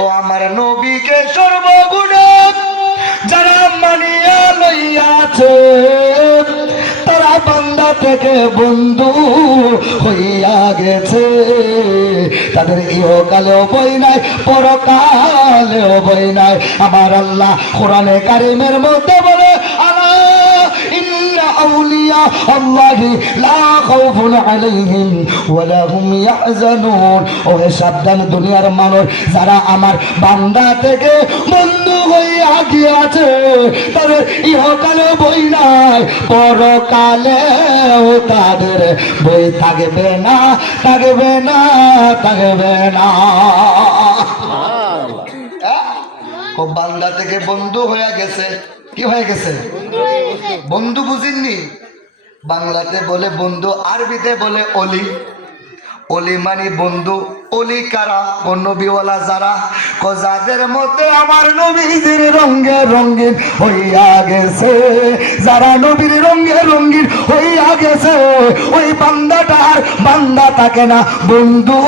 ও আমার নবীকে সর্বগুণে যারা মানিয়া লইয়াছে তারা বান্দা থেকে বন্ধু হইয়া গেছে। তাদের ইহকালেও বই নাই, পরকালেও বই নাই। আমার আল্লাহ কোরআনে কারিমের মধ্যে বলে, আলা ইন্না আউলিয়া আল্লাহি লা খাউফুন আলাইহিম ওয়া লা হুম ইয়াহজানুন। ও সাবধান দুনিয়ার মানুষ, যারা আমার বান্দা থেকে বন্ধু হইয়া গিয়াছে তাদের ইহকালে বই নাই, পরকালেও তাদের বই থাকবে না, থাকবে না, থাকবে না। ও বান্দা থেকে বন্ধু হয়ে গেছে। কি হয়ে গেছে? বন্ধু বুঝিননি? বাংলাতে বলে বন্ধু, আরবিতে বলে অলি। অলি মানে বন্ধু। অলি কারা? ও নবীওয়ালা যারা, যাদের মধ্যে আমার নবীজির রঙে রঙিন হইয়া গেছে, যারা নবীর রঙে রঙিন হইয়া গেছে, ওই বান্দাটার বান্দা থাকে না, বন্ধু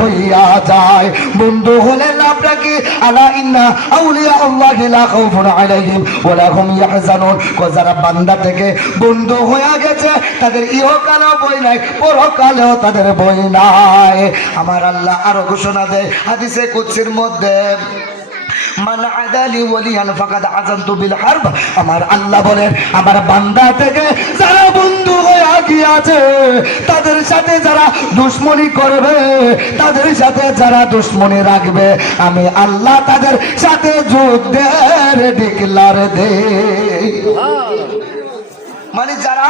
হইয়া যায়। বন্ধু হলে লাভটা কি? আলা ইন্না আউলিয়া আল্লাহি লা খাউফুন আলাইহিম ওয়া লা হুম ইয়াহজানুন। যারা বান্দা থেকে বন্ধু হইয়া গেছে তাদের ইহকালেও বই নাই, পরকালেও তাদের বই নাই। আমার আল্লাহ আরো ঘোষণা দেয় হাদিসে কুদসির মধ্যে, মান আদালি ওয়ালিয়ান ফাকাদ আযানতু বিল হারব। আমার আল্লাহ বলেন, আমার বান্দা থেকে যারা বন্ধু হয়ে গিয়েছে তাদের সাথে যারা দুশমনি করবে, তাদের সাথে যারা দুশমনি রাখবে, আমি আল্লাহ তাদের সাথে যুদ্ধের ডিক্লার দেই। মানে যারা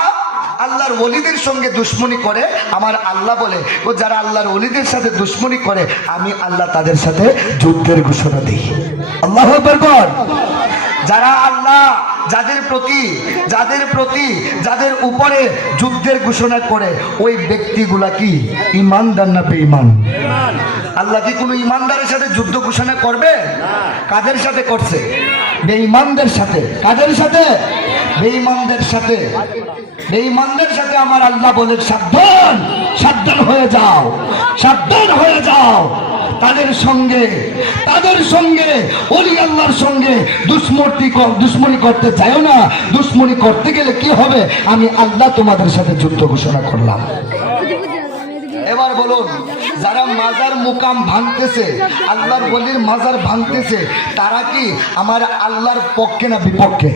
আল্লাহর ওলিদের সঙ্গে দুশমনি করে, আমার আল্লাহ বলে ও যারা আল্লাহর ওলিদের সাথে দুশমনি করে, আমি আল্লাহ তাদের সাথে যুদ্ধের ঘোষণা দিই। আল্লাহু আকবার বল। যারা আল্লাহ যাদের প্রতি যাদের উপরে যুদ্ধের ঘোষণা করে, ওই ব্যক্তিগুলা কি ঈমানদার না বেঈমান? আল্লাহ কি কোনো ঈমানদারের সাথে যুদ্ধ ঘোষণা করবে? কাদের সাথে করছে? বেঈমানদের সাথে। কাদের সাথে? বেঈমানদের সাথে। বেঈমানদের সাথে আমার আল্লাহ বলে, সাবধান, সাবধান হয়ে যাও, সাবধান হয়ে যাও। তাদের সঙ্গে ওলি আল্লাহর সঙ্গে দুশমনি করতে চাইও না। দুশমনি করতে গেলে কি হবে? আমি আল্লাহ তোমাদের সাথে যুদ্ধ ঘোষণা করলাম। এবার বলুন, যারা মাজার মুকাম ভাঙতেছে, আল্লাহর ওলির মাজার ভাঙতেছে, তারা কি আমার আল্লাহর পক্ষে না বিপক্ষে?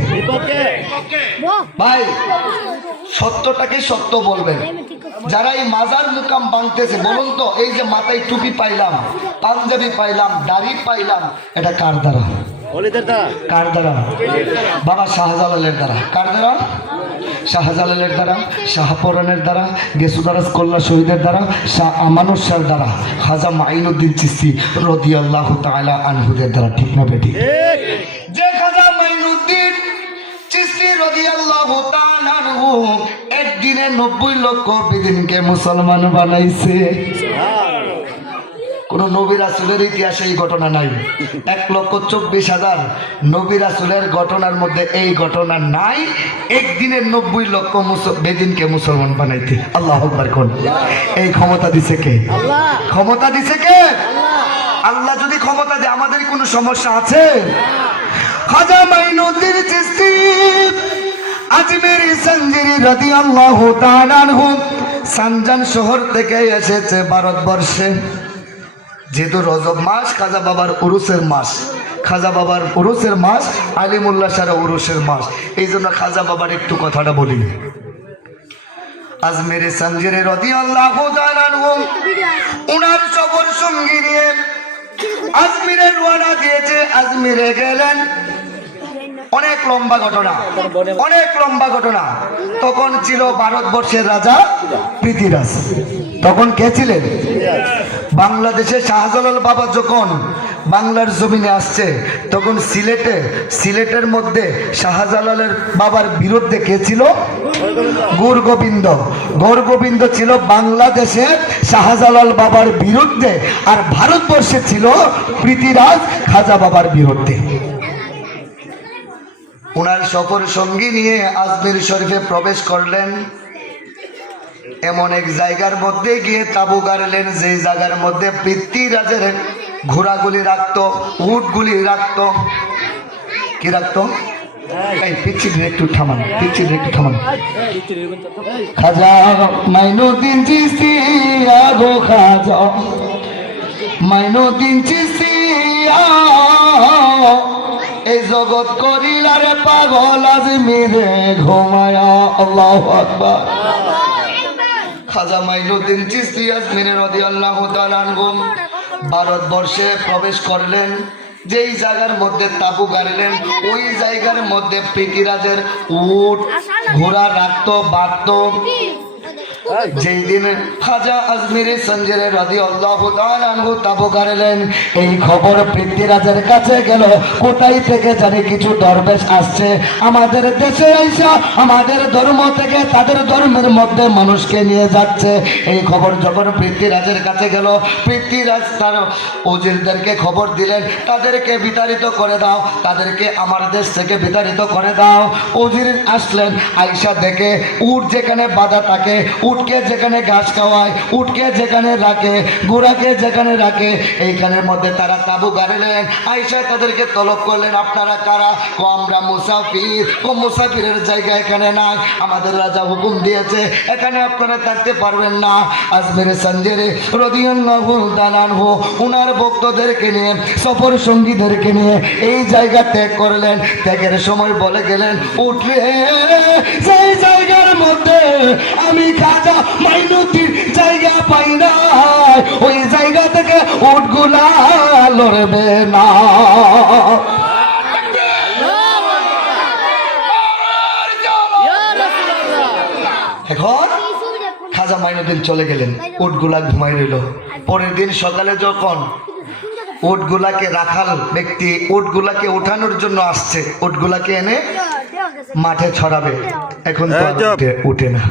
ভাই সত্যটাকে সত্য বলবেন। যারা এই মাজার মুকাম ভাঙতেছে, বলুন তো, এই যে মাথায় টুপি পাইলাম, পাঞ্জাবি পাইলাম, দাড়ি পাইলাম, এটা কার দ্বারা? কার দ্বারা? বাবা শাহজালালের দ্বারা। কার দ্বারা? শাহজালালের দ্বারা, শাহপরানের দ্বারা, গেসুদারাজ কল্লা শহীদের দ্বারা, শাহ আমানুর শাহর দ্বারা, খাজা মাইনুদ্দিন চিশতি রাদিয়াল্লাহু তাআলা আনহুদের দ্বারা। ঠিক না বেটি? যে খাজা মাইনুদ্দিন চিশতি রাদিয়াল্লাহু তাআলা আনহু একদিনে 90 লক্ষ বেদিনকে মুসলমান বানাইছে। কোন নবী রাসূলের ইতিহাসে এই ঘটনা নাই। 1,24,000 নবী রাসূলের ঘটনার মধ্যে এই ঘটনা নাই। একদিনের 90 লক্ষ বেদিনকে মুসলমান বানাইতে। আল্লাহু আকবার কোন? এই ক্ষমতা দিছে কে? আল্লাহ। ক্ষমতা দিছে কে? আল্লাহ। যদি ক্ষমতা দেয়, আমাদের কোনো সমস্যা আছে? খাজা মাইনুদ্দিন চিশতি আজমেরি সঞ্জিরি রাদিয়াল্লাহু তাআলা আনহু সানজান শহর থেকে এসেছে ভারতবর্ষে। যেহেতু রজব মাস খাজা বাবার উরুসের মাস, খাজা বাবার উরুসের মাস, আলিমুল্লাহ সারা উরুসের মাস, এই জন্য খাজা বাবার একটু কথাটা বলি। আজমেরে সঞ্জিরি রাদিয়াল্লাহু তাআলা আনহু উনার সফর সঙ্গী নিয়ে আজমিরে রওনা দিয়েছে। আজমিরে গেলেন। অনেক লম্বা ঘটনা, অনেক লম্বা ঘটনা। তখন ছিল ভারতবর্ষের রাজা পৃথ্বীরাজ। তখন কে ছিলেন? বাংলাদেশে শাহজালাল বাবা যখন বাংলার জমিনে আসছে, তখন সিলেটের মধ্যে শাহজালালের বাবার বিরুদ্ধে কে ছিল? গৌরগোবিন্দ। গৌরগোবিন্দ ছিল বাংলাদেশে শাহজালাল বাবার বিরুদ্ধে, আর ভারতবর্ষে ছিল পৃথ্বীরাজ খাজা বাবার বিরুদ্ধে। উনার সফর সঙ্গী নিয়ে আজমির শরীফে প্রবেশ করলেন। এমন এক জায়গার মধ্যে গিয়ে তাবু গাড়লেন, যে জায়গার মধ্যে পৃথ্বীরাজের ঘোড়াগুলি রাখতো, উটগুলি রাখতো। কি রাখতো? এই পিচ্ছির একটু থামান, পিচ্ছির একটু থামান। খাজা মাইনুদ্দিন চিশতি আগো খাজা মাইনুদ্দিন চিশতি এই জগৎ করিলারে পাগল আজমিরে ঘুমায়া। আল্লাহু আকবার। খাজা মাইনুদ্দিন চিশতি আজমিরে রাদিয়াল্লাহু তাআলা আনহু ভারতবর্ষে প্রবেশ করলেন। যেই জায়গার মধ্যে তাবু গাড়লেন ওই জায়গার মধ্যে পৃথিরাজের উট ঘোড়া রাখতো, বাঁধতো। যেই দিন খাজা আজমিরি সঞ্জের রাদিয়াল্লাহু তাআলা আনহু তাবু গাড়লেন, এই খবর পৃথ্বীরাজের কাছে গেল। কোথায় থেকে জানি কিছু দরবেশ আসছে আমাদের দেশে আইসা আমাদের ধর্ম থেকে তাদের ধর্মের মধ্যে মানুষকে নিয়ে যাচ্ছে। এই খবর যখন পৃথ্বীরাজের কাছে গেল, পৃথ্বীরাজ তার উজিরদেরকে খবর দিলেন, তাদেরকে বিতাড়িত করে দাও, তাদেরকে আমার দেশ থেকে বিতাড়িত করে দাও। উজির আসলেন, আইসা দেখে উট যেখানে বাঁধা থাকে, উটকে যেখানে ঘাস খাওয়ায়, উটকে যেখানে রাখে, ঘোড়াকে যেখানে রাখে, এইখানের মধ্যে তারা তাবু গাড়লেন। আইসা তাদেরকে তলব করলেন, আপনারা কারা? ও আমরা মুসাফির। ও মুসাফিরের জায়গা এখানে নাই, আমাদের রাজা হুকুম দিয়েছে এখানে আপনারা থাকতে পারবেন না। আজমির সঞ্জেরে রাদিয়াল্লাহু তাআলা আনহু উনার ভক্তদেরকে নিয়ে, সফর সঙ্গীদেরকে নিয়ে এই জায়গা ত্যাগ করলেন। ত্যাগের সময় বলে গেলেন, উঠলে সেই জায়গার মধ্যে আমি খাজা মাইনুদ্দিন জায়গা পাই না, ওই জায়গা থেকে উটগুলা লড়বে না। এখন খাজা মাইনুদ্দিন চলে গেলেন, উটগুলা ঘুমাই রইল। পরের দিন সকালে যখন উটগুলাকে রাখাল ব্যক্তি উটগুলাকে উঠানোর জন্য আসছে, উটগুলাকে এনে মাঠে ছড়াবে, এখন তো উঠে না।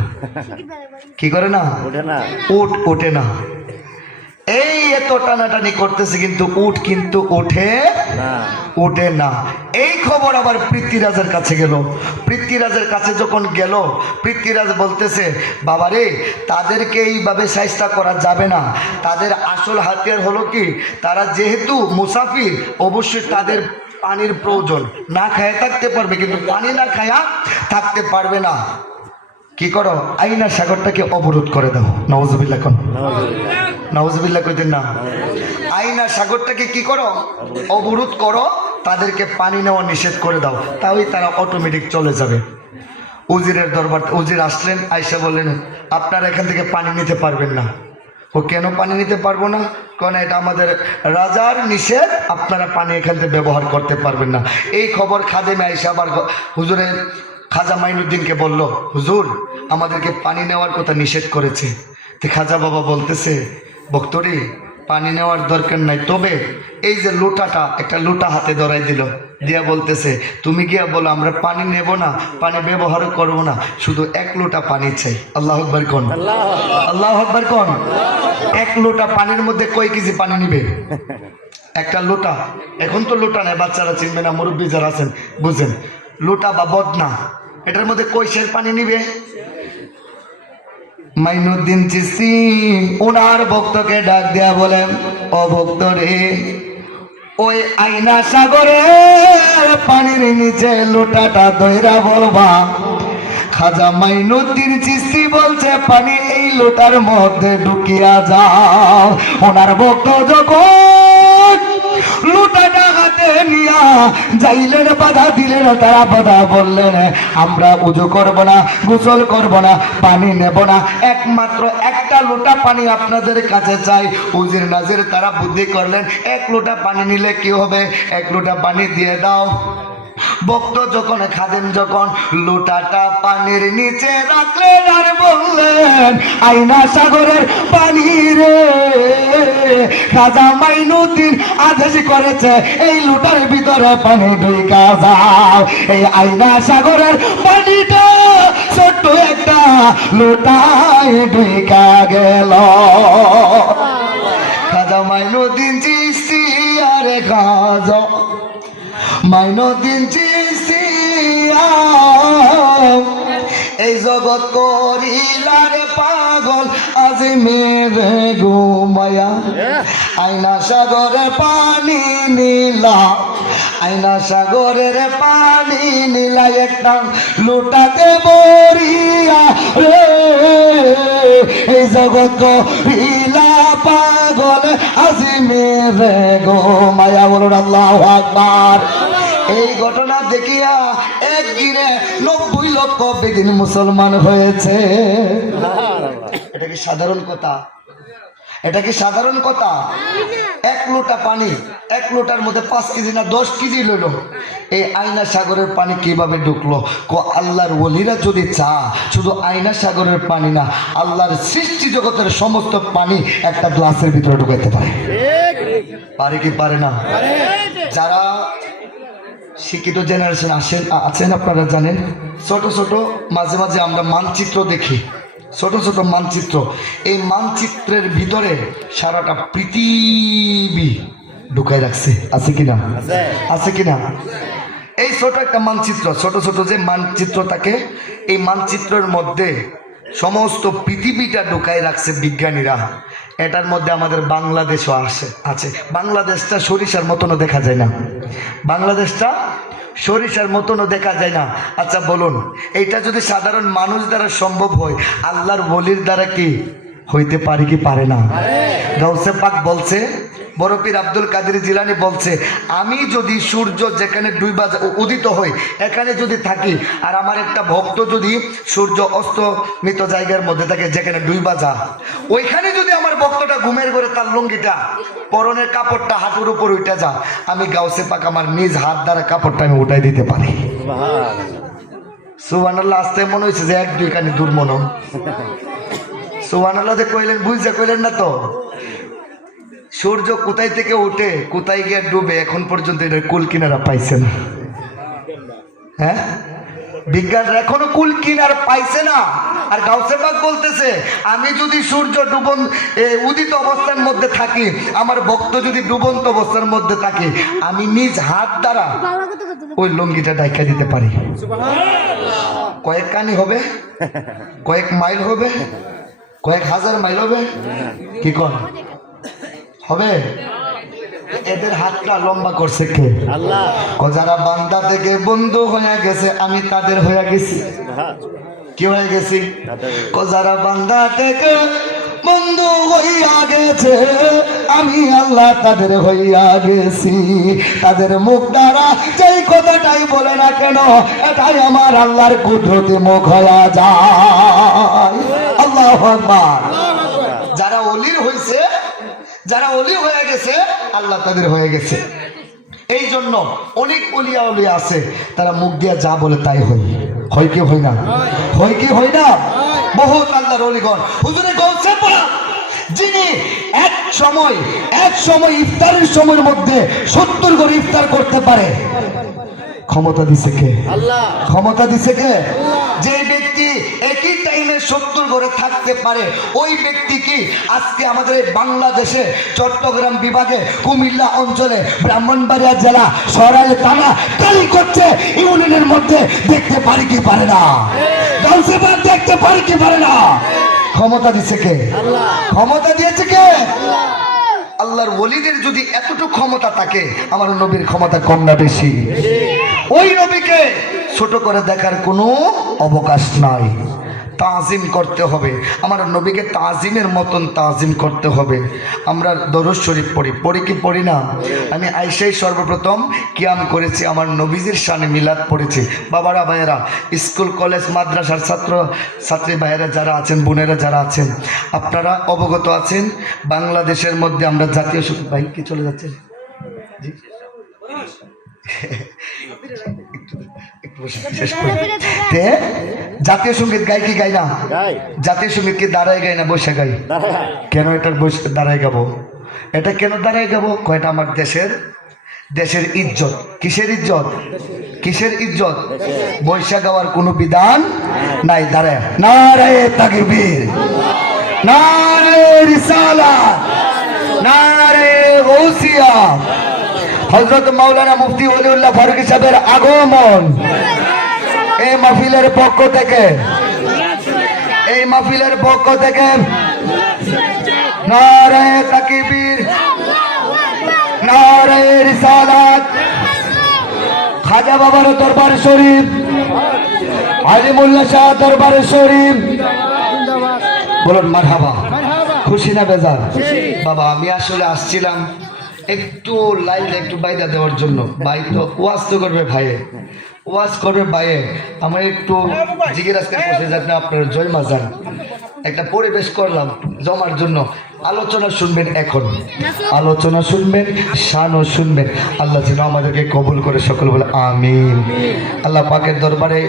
কি করে না? উট ওঠে না। এই এত টানাটানি করতেছে কিন্তু উট কিন্তু ওঠে না। এই খবর আবার পৃথ্বীরাজের কাছে গেল। পৃথ্বীরাজের কাছে যখন গেল, পৃথ্বীরাজ বলতেছে, বাবারে তাদেরকে এইভাবে শায়েস্তা করা যাবে না। তাদের আসল হাতিয়ার হলো কি, তারা যেহেতু মুসাফির অবশ্যই তাদের পানির প্রয়োজন। না খায় থাকতে পারবে কিন্তু পানি না খায়া থাকতে পারবে না। কি করো? আইনা সাগরটাকে অবরোধ করে দাও। নাউজুবিল্লাহ কোন নাউজুবিল্লাহ কইতেন না। আইনা সাগরটাকে কি করো? অবরোধ করো, তাদেরকে পানি নেওয়া নিষেধ করে দাও, তাহলেই তারা অটোমেটিক চলে যাবে। উজিরের দরবার, উজির আসলেন, আয়সা বললেন, আপনারা এখান থেকে পানি নিতে পারবেন না। ও কেন পানি নিতে পারবো না? কারণ এটা আমাদের রাজার নিষেধ, আপনারা পানি এখান থেকে ব্যবহার করতে পারবেন না। এই খবর খাদেমে আয়সা আবার হুজুরের খাজা মাইনুদ্দিনকে বলল, হুজুর আমাদেরকে পানি নেওয়ার কথা নিষেধ করেছে। তো খাজা বাবা বলতেছে, ভক্তরি পানি নেওয়ার দরকার নাই, তবে এই যে লোটাটা, একটা লোটা হাতে ধরাই দিল, দিয়া বলতেছে, তুমি গিয়া বলো আমরা পানি নেব না, পানি ব্যবহার করবো না, শুধু এক লোটা পানি চাই। আল্লাহু আকবার কোন, আল্লাহু আকবার কোন। এক লোটা পানির মধ্যে কয় কেজি পানি নিবে? একটা লোটা। এখন তো লোটা নাই, বাচ্চারা চিনবে না, মুরব্বী যারা আছেন বুঝেন, লোটা বা বদনা, এটার মধ্যে কয় সের পানি নিবে? মাইনুদ্দিন চিশতি ওনার ভক্তকে ডাক দেয়া বলেন, ও ভক্ত রে, ওই আইনা সাগরের পানির নিচে লোটাটা ধইরা বলবা, খাজা মাইনুদ্দিন চিশতি বলছে পানি এই লোটার মধ্যে ঢুকিয়া যাও। ওনার ভক্ত যখন লোটাটা হাতে নিয়া যাইলেন, বাধা দিলেন, তারা বাধা বললেন, আমরা উজু করব না, গোসল করব না, পানি নেব না, একমাত্র একটা লোটা পানি আপনাদের কাছে চাই। উজির নাজির তারা বুদ্ধি করলেন, এক লোটা পানি নিলে কি হবে, এক লোটা পানি দিয়ে দাও। ভক্ত যখন, খাদেম যখন লোটাটা পানির নিচে রাখলেন আর বললেন, আইনা সাগরের পানি রে, খাজা মাইনুদ্দিন আদেশ করেছে এই লোটার ভিতরে পানি ঢুকা যাও। এই আইনা সাগরের পানিটা ছোট্ট একটা লোটায় ঢুকা গেল। খাজা মাইনুদ্দিন চিশতি আরে খাজা মাইনুদ্দিন চিশতি এই জগৎ করিলারে পাগল আজমিরে ঘুমায়া। আয়না সাগরের পানি নীলা, আয়না সাগরের পানি নীলা একটা লুটাতে বরিয়া রে, এই জগৎ লীলা পাগল আজিমের গো মায়া বলুন আল্লাহু আকবার। এই ঘটনা দেখিয়া একদিনে 90 লক্ষ বেদিন মুসলমান হয়েছে। এটা কি সাধারণ কথা? এটা কি সাধারণ কথা? 1 লোটা পানি, 1 লোটার মধ্যে 5 কেজি না 10 কেজি লইল। এই আয়না সাগরের পানি কিভাবে ঢুকলো? আল্লাহর ওলিরা যদি চা, শুধু আয়না সাগরের পানি না, আল্লাহর সৃষ্টি জগতের সমস্ত পানি একটা গ্লাসের ভিতরে ঢুকাইতে পারে। পারে কি পারে না? যারা শিক্ষিত জেনারেশন আছেন আপনারা জানেন, ছোট ছোট মাঝে মাঝে আমরা মানচিত্র দেখি, ছোট ছোট মানচিত্র। এই মানচিত্রের ভিতরে সারাটা পৃথিবী ঢুকাই রাখছে, আছে কিনা? আছে কিনা? এই ছোট একটা মানচিত্র, ছোট ছোট যে মানচিত্র থাকে, এই মানচিত্রের মধ্যে সমস্ত পৃথিবীটা ঢুকাই রাখছে বিজ্ঞানীরা। এটার মধ্যে আমাদের বাংলাদেশও আছে। বাংলাদেশটা সরিষার মতনও দেখা যায় না, বাংলাদেশটা সরিষার মতনও দেখা যায় না। আচ্ছা বলুন, এইটা যদি সাধারণ মানুষ দ্বারা সম্ভব হয়, আল্লাহর ওলির দ্বারা কি হইতে পারে কি পারে না? গাউসে পাক বলছে, বড় পীর আব্দুল কাদের জিলানী বলছে, আমি যদি সূর্য যেখানে উদিত হয় এখানে যদি থাকি, আর আমার একটা ভক্ত যদি সূর্য অস্তমিত জায়গার মধ্যে থাকে যেখানে ডুইবা যা, ওইখানে যদি আমার ভক্তটা ঘুমের ঘরে তার লুঙ্গিটা পরনের কাপড়টা হাঁটুর উপর উঠে যা, আমি গাউসে পাক আমার নিজ হাত দ্বারা কাপড়টা আমি উঠাই দিতে পারি। সুবহানাল্লাহ। আসতে মনে হয়েছে যে 1-2 কানি দূর মনো। সুবহানাল্লাহ যে কইলেন, বুঝতে কইলেন না তো? সূর্য কোথায় থেকে উঠে কোথায় গিয়ে ডুবে এখন পর্যন্ত এটার কুল কিনারা পাইছে না। হ্যাঁ, বিজ্ঞানরা এখনো কুল কিনারা পাইছে না। আর গাউসে পাক বলতেছে, আমি যদি সূর্য উদিত অবস্থার মধ্যে থাকি, আমার ভক্ত যদি ডুবন্ত অবস্থার মধ্যে থাকে, আমি নিজ হাত দ্বারা ওই লুঙ্গিটা ঢাকা দিতে পারি। কয়েক কানি হবে, কয়েক মাইল হবে, কয়েক হাজার মাইল হবে, কি কর হবে? এদের হাতটা লম্বা করছে কে? আল্লাহ। যারা বান্দা থেকে বন্ধু হয়ে গেছে, আমি তাদের হয়ে গেছি। কি হয়ে গেছি? যারা বান্দা থেকে বন্ধু হইয়া গেছে, আমি আল্লাহ তাদের হইয়া গেছি। তাদের মুখ দ্বারা যেই কথাটাই বলে না কেন, এটাই আমার আল্লাহর কুদরতি মুখ হইয়া যায়। আল্লাহু আকবার। যারা ওলির হইছে, যারা ওলি হয়ে গেছে, আল্লাহ তাদের হয়ে গেছে। এই জন্য অনেক ওলিয়া ওলিয়া আছে, তারা মুখ দিয়া যা বলে তাই হয় কি হয় না? হয় কি হয় না? বহুত আল্লাহর ওলিগণ হুজুরে গৌসে পাক, যিনি এক সময় ইফতারের সময়ের মধ্যে 70 করে ইফতার করতে পারে, ক্ষমতা দিছে কে? আল্লাহ। ক্ষমতা দিছে কে? যে ব্যক্তি একই টাইমে 70 করে থাকতে পারে, ওই ব্যক্তি কি আজকে আমাদের বাংলাদেশে চট্টগ্রাম বিভাগে কুমিল্লা অঞ্চলে ব্রাহ্মণবাড়িয়া জেলা সরাইল থানা কালীগঞ্জে ইউনিয়নের মধ্যে দেখতে পারে কি পারে না? গাউসে পাক দেখতে পারে কি পারে না? ক্ষমতা দিছে কে? আল্লাহ। ক্ষমতা দিয়েছে কে? আল্লাহ। আল্লাহর ওলিদের যদি এতটুকু ক্ষমতা থাকে, আমার নবীর ক্ষমতা কম না বেশি? ওই নবীকে ছোট করে দেখার কোনো অবকাশ নাই। তাজিম করতে হবে, আমার নবীকে তাজিমের মতন তাজিম করতে হবে। আমরা দরুদ শরীফ পড়ি কি পড়ি না? আমি আইসাই সর্বপ্রথম কিয়াম করেছি, আমার নবীজির শানে মিলাদ পড়েছি। বাবারা, ভাইয়েরা, স্কুল কলেজ মাদ্রাসার ছাত্রী ভাইয়েরা যারা আছেন, বোনেরা যারা আছেন, আপনারা অবগত আছেন, বাংলাদেশের মধ্যে আমরা জাতীয় ভাই কি চলে যাচ্ছে জি জাতীয় সঙ্গীত গাই কি গাই না? জাতীয় সঙ্গীত কি দাঁড়ায় গাই না বসে গাই? কেন এটা বসে দাঁড়ায় গাবো? এটা কেন দাঁড়ায় গাবো? কয়টা আমার দেশের ইজ্জত। কিসের ইজ্জত? কিসের ইজ্জত? বৈশা গাওয়ার কোনো বিধান নাই। দাঁড়ায় নারায়ে তাকবীর, নারায়ে রিসালাত, নারায়ে গাউসিয়া। হযরত মাওলানা মুফতি ওলিউল্লাহ ফারুকী সাহেবের আগমন এই মাহফিলের পক্ষ থেকে নারায়ে তাকবীর, নারে রিসালাত। খাজা বাবার দরবার শরীফ, আলিমুল্লাহ শাহ দরবার শরীফ, বলুন মারহাবা। খুশি না বেজার? বাবা আমি আসলে আসছিলাম একটু লাইনটা একটু বাইদা দেওয়ার জন্য। ভাই তো ওয়াজ তো করবে ভাইয়ে, ওয়াজ করবে ভাইয়ে, আমার একটু জিজ্ঞাসা করছে যাতে আপনারা জয় মাজান একটা পরিবেশ করলাম জমার জন্য। আলোচনা শুনবেন, এখন আলোচনা শুনবেন, শানও শুনবেন। আল্লাহ যেন আমাদেরকে কবুল করে সকল বলে আমিন। আল্লাহ পাকের দরবারে